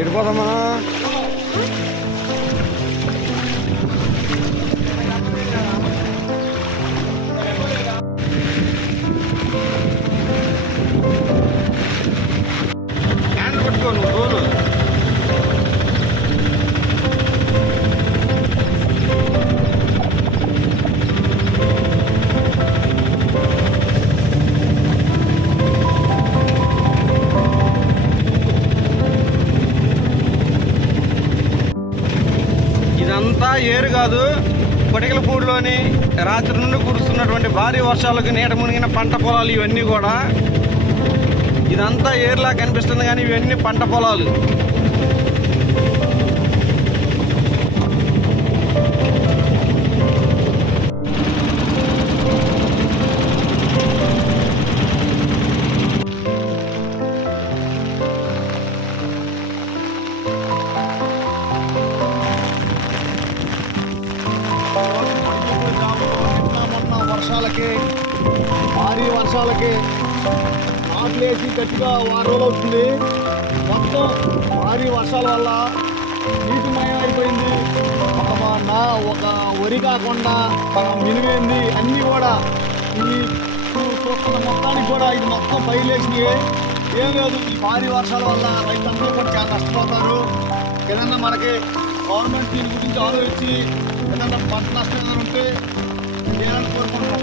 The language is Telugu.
ఏడిపోదామా? హ్యాండిల్ పట్టుకో నువ్వు తోలు. ఇదంతా ఏరు కాదు, కొటికలపూడిలోని రాత్రి నుండి కురుస్తున్నటువంటి భారీ వర్షాలకు నీట మునిగిన పంట పొలాలు ఇవన్నీ కూడా. ఇదంతా ఏరులా కనిపిస్తుంది కానీ ఇవన్నీ పంట పొలాలు. వర్షాలకి, భారీ వర్షాలకి నాట్లేసి గట్టిగా 6 రోజులు అవుతుంది. మొత్తం భారీ వర్షాల వల్ల నీటిమయం అయిపోయింది. ఒక వరి కాకుండా మినిమైంది అన్నీ కూడా. ఇది చూస్తున్న మొత్తానికి కూడా ఇది మొత్తం పైలేసినవి. ఏం లేదు, ఈ భారీ వర్షాల వల్ల రైతులందరూ కూడా చాలా నష్టపోతారు. ఏదన్నా మనకి గవర్నమెంట్ దీని గురించి ఆలోచించి ఏదన్నా పంట నష్టం ఏదైనా ఉంటే చేయాలని కోరుకుంటున్నాం.